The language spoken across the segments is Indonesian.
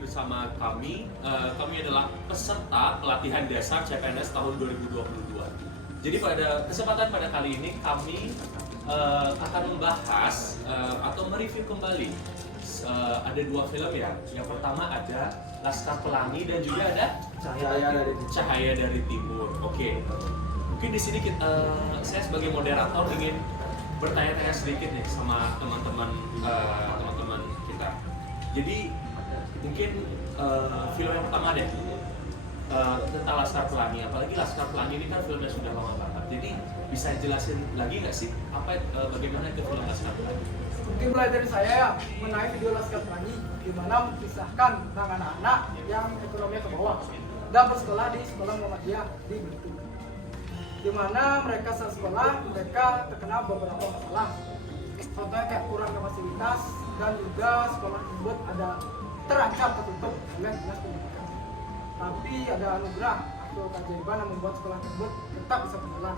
bersama kami. Kami adalah peserta pelatihan dasar CPNS tahun 2022. Jadi pada kesempatan pada kali ini kami akan membahas atau mereview kembali ada dua film ya. Yang pertama ada Laskar Pelangi dan juga ada Cahaya dari Timur. Oke. Mungkin di sini saya sebagai moderator ingin bertanya-tanya sedikit nih sama teman-teman kita. Jadi mungkin film yang pertama deh tentang Laskar Pelangi. Apalagi Laskar Pelangi ini kan filmnya sudah lama banget. Jadi bisa jelasin lagi nggak sih bagaimana itu film Laskar Pelangi? Mungkin mulai dari saya ya, mengenai video Laskar Pelangi, di mana mengisahkan tentang anak-anak yang ekonominya ke bawah dan bersekolah di sekolah Muhammadiyah di Belitung. Di mana mereka saat sekolah mereka terkena beberapa masalah. Contohnya kayak kurang fasilitas dan juga sekolah tersebut ada terancam tertutup oleh dinas pendidikan. Tapi ada anugerah atau keajaiban yang membuat sekolah tersebut tetap bisa berjalan.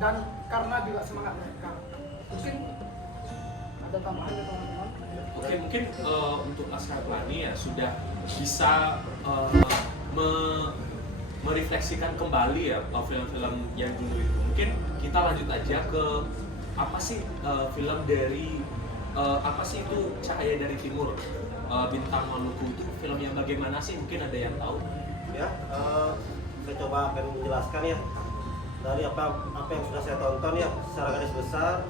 Dan karena juga semangat mereka. Mungkin ada tambahan ya teman-teman. Oke, mungkin untuk Laskar Pelangi ya sudah bisa merefleksikan kembali ya film-film yang dulu itu. Mungkin kita lanjut aja ke apa sih film dari apa sih itu Cahaya dari Timur, Bintang Maluku itu film yang bagaimana sih? Mungkin ada yang tahu? Ya, saya coba akan menjelaskan ya dari apa yang sudah saya tonton ya secara garis besar.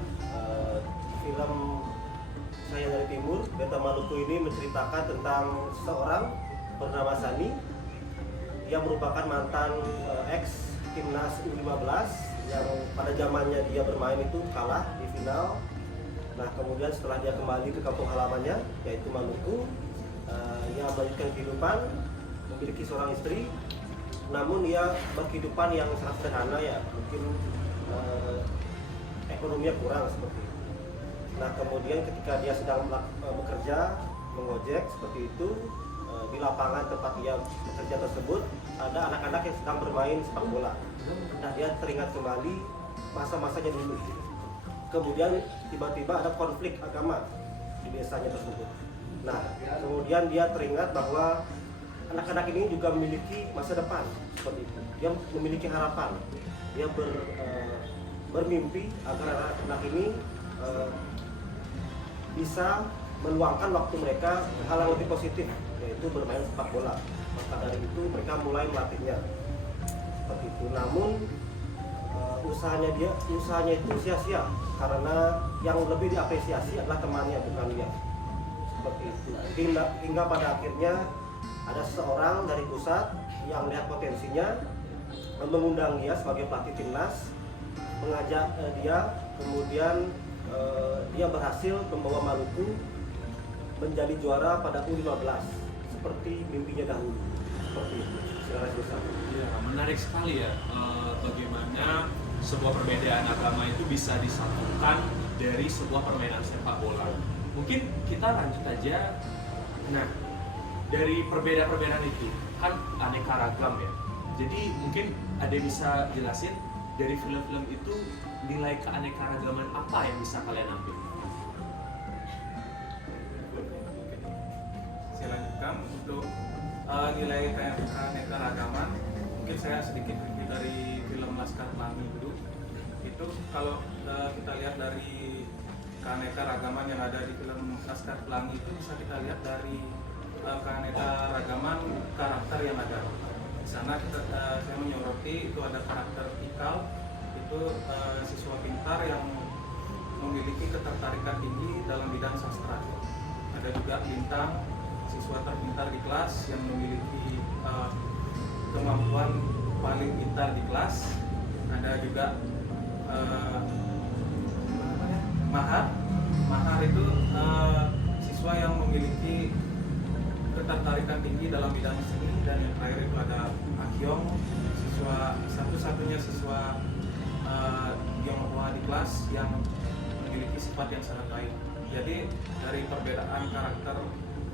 Film Cahaya dari Timur, Bintang Maluku ini menceritakan tentang seorang bernama Sani yang merupakan mantan ex timnas U15 yang pada zamannya dia bermain itu kalah di final. Nah kemudian setelah dia kembali ke kampung halamannya yaitu Maluku, ia melanjutkan kehidupan, memiliki seorang istri, namun dia berkehidupan yang sangat sederhana ya, mungkin ekonominya kurang seperti itu. Nah kemudian ketika dia sedang bekerja mengojek seperti itu, di lapangan tempat dia bekerja tersebut ada anak-anak yang sedang bermain sepak bola. Nah dia teringat kembali masa-masanya dulu. Kemudian tiba-tiba ada konflik agama di desanya tersebut. Nah kemudian dia teringat bahwa anak-anak ini juga memiliki masa depan seperti itu. Dia memiliki harapan. Dia bermimpi agar anak-anak ini bisa meluangkan waktu mereka ke hal yang lebih positif, yaitu bermain sepak bola. Maka dari itu mereka mulai melatihnya seperti itu. Namun usahanya itu sia-sia karena yang lebih diapresiasi adalah temannya, bukan dia. Seperti itu. Hingga pada akhirnya ada seseorang dari pusat yang melihat potensinya, mengundang dia sebagai pelatih timnas, mengajak dia, kemudian dia berhasil membawa Maluku menjadi juara pada U15 seperti mimpinya dahulu. Seperti itu, secara besar. Ya, menarik sekali ya bagaimana sebuah perbedaan agama itu bisa disatukan dari sebuah permainan sepak bola. Mungkin kita lanjut aja. Nah, dari perbedaan itu kan aneka ragam ya. Jadi mungkin ada yang bisa jelasin dari film-film itu nilai keanekaragaman apa yang bisa kalian ambil? Saya lanjutkan untuk nilai keanekaragaman. Mungkin saya sedikit review dari film Laskar Pelangi dulu. Itu kalau kita lihat dari keanekaragaman yang ada di film Laskar Pelangi itu bisa kita lihat dari keanekaragaman karakter yang ada. Di sana saya menyoroti itu ada karakter Ikal, itu siswa pintar yang memiliki ketertarikan tinggi dalam bidang sastra. Ada juga Bintang, siswa terpintar di kelas yang memiliki kemampuan paling pintar di kelas. Ada juga Mahar itu siswa yang memiliki ketertarikan tinggi dalam bidang seni. Dan yang terakhir itu ada Akyong, siswa satu-satunya siswa Tionghoa di kelas yang memiliki sifat yang sangat baik. Jadi dari perbedaan karakter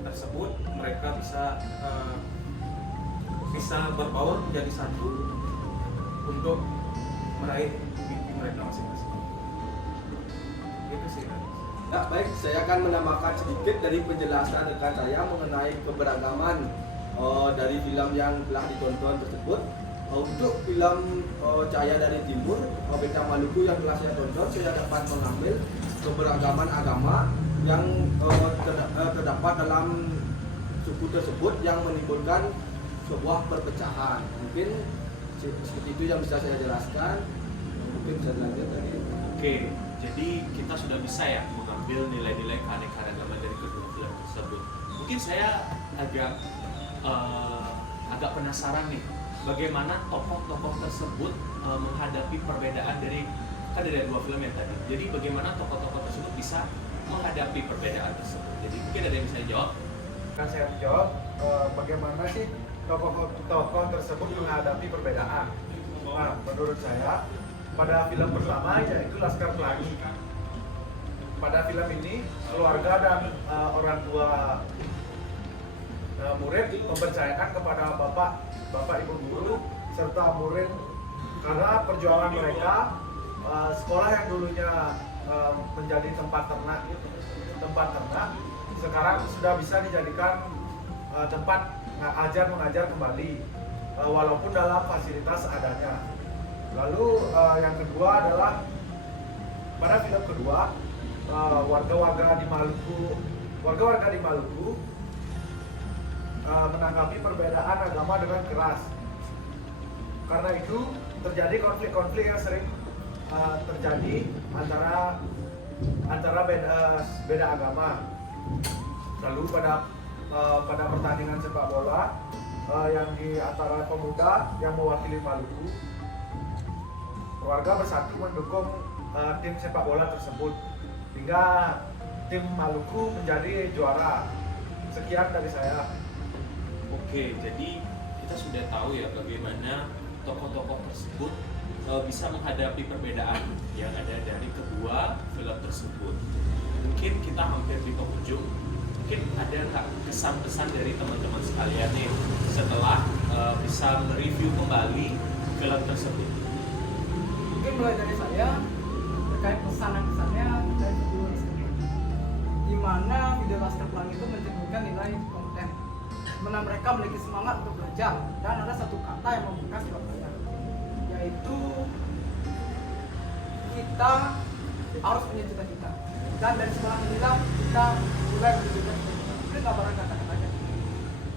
tersebut mereka bisa berbaur menjadi satu untuk meraih mimpi mereka masing-masing. Itu sih. Ya, baik, saya akan menambahkan sedikit dari penjelasan rekan saya mengenai keberagaman dari film yang telah ditonton tersebut. Untuk film Cahaya dari Timur, Beta Maluku yang telah saya tonton, saya dapat mengambil keberagaman agama yang terdapat dalam suku tersebut yang menimbulkan sebuah perpecahan. Mungkin seperti itu yang bisa saya jelaskan. Mungkin bisa dilanjut dari. Oke, jadi kita sudah bisa ya mengambil nilai-nilai keanekaragaman dari kedua film tersebut. Mungkin saya agak penasaran nih, bagaimana tokoh-tokoh tersebut menghadapi perbedaan dari dua film yang tadi. Jadi bagaimana tokoh-tokoh tersebut bisa menghadapi perbedaan tersebut. Jadi mungkin ada yang bisa dijawab. Kan saya menjawab bagaimana sih tokoh tersebut menghadapi perbedaan. Nah, menurut saya pada film pertama yaitu Laskar Pelangi. Pada film ini keluarga dan orang tua murid mempercayakan kepada bapak ibu guru serta murid karena perjuangan mereka sekolah yang dulunya menjadi tempat ternak sekarang sudah bisa dijadikan tempat mengajar kembali walaupun dalam fasilitas adanya. Lalu yang kedua adalah pada film kedua warga-warga di Maluku menanggapi perbedaan agama dengan keras. Karena itu terjadi konflik-konflik yang sering terjadi antara beda agama. Lalu pada pertandingan sepak bola yang di antara pemuda yang mewakili Maluku, warga bersatu mendukung tim sepak bola tersebut hingga tim Maluku menjadi juara. Sekian dari saya. Oke, jadi kita sudah tahu ya bagaimana tokoh-tokoh tersebut bisa menghadapi perbedaan yang ada dari kedua film tersebut. Mungkin kita hampir di penghujung. Mungkin ada nggak kesan-pesan dari teman-teman sekalian nih setelah bisa mereview kembali film tersebut? Mungkin mulai dari saya terkait pesan-pesannya dari video Laskar Pelangi, di mana video Laskar Pelangi itu mencerminkan nilai kompeten, mana mereka memiliki semangat untuk belajar, dan ada satu kata yang membekas di otaknya, yaitu kita harus punya cita-cita, dan dari sekolah inilah kita mulai menunjukkan cita-cita. Mungkin gambaran kata-katanya,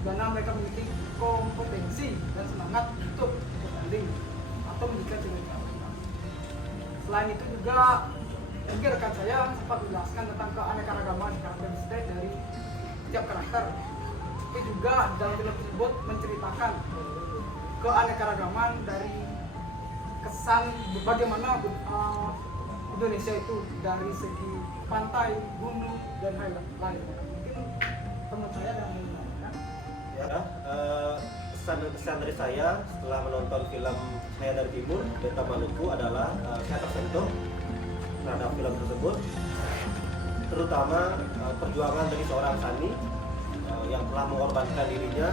karena mereka memiliki kompetensi dan semangat untuk bertanding atau menjadikan cita-cita. Selain itu juga mungkin rekan saya sempat menjelaskan tentang keanekaragaman karakteristik dari setiap karakter. Tapi juga dalam film tersebut menceritakan keanekaragaman dari kesan bagaimana Indonesia itu dari segi pantai, gunung, dan lain-lain. Mungkin teman saya ada yang menambahkan. Ya, pesan dari saya setelah menonton film Cahaya dari Timur, Beta Maluku adalah saya tersentuh terhadap film tersebut, terutama perjuangan dari seorang Sani yang telah mengorbankan dirinya,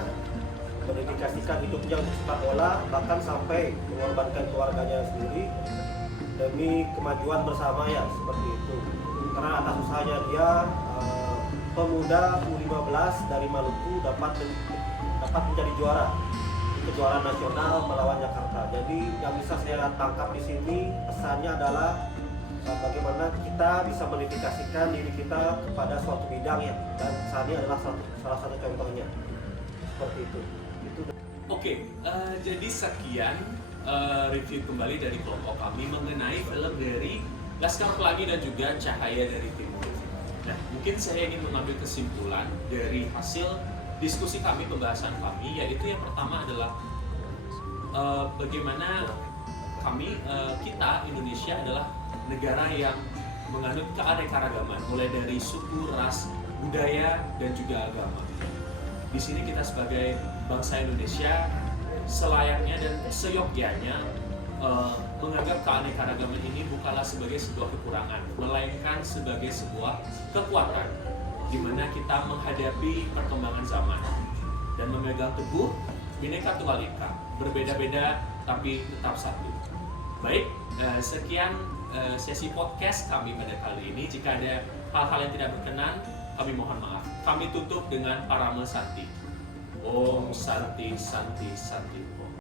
mendedikasikan hidupnya untuk sepak bola, bahkan sampai mengorbankan keluarganya sendiri demi kemajuan bersama ya, seperti itu. Karena atas usahanya dia, pemuda U15 dari Maluku dapat menjadi juara di kejuaraan nasional melawan Jakarta. Jadi yang bisa saya tangkap di sini pesannya adalah bagaimana kita bisa mendedikasikan diri kita kepada suatu bidang ya, dan Sani adalah salah satu contohnya. Seperti itu. Oke, jadi sekian review kembali dari kelompok kami mengenai film dari Laskar Pelangi dan juga Cahaya dari Timur. Nah, mungkin saya ingin mengambil kesimpulan dari hasil diskusi kami, pembahasan kami, yaitu yang pertama adalah bagaimana kita Indonesia adalah negara yang menganut keanekaragaman, mulai dari suku, ras, budaya, dan juga agama. Di sini kita sebagai bangsa Indonesia selayaknya dan seyogyanya menganggap keanekaragaman ini bukanlah sebagai sebuah kekurangan, melainkan sebagai sebuah kekuatan di mana kita menghadapi perkembangan zaman dan memegang teguh Bhinneka Tunggal Ika, berbeda-beda tapi tetap satu. Baik, sekian sesi podcast kami pada kali ini. Jika ada hal-hal yang tidak berkenan, kami mohon maaf. Kami tutup dengan Parame Santi. Om Santi Santi Santi.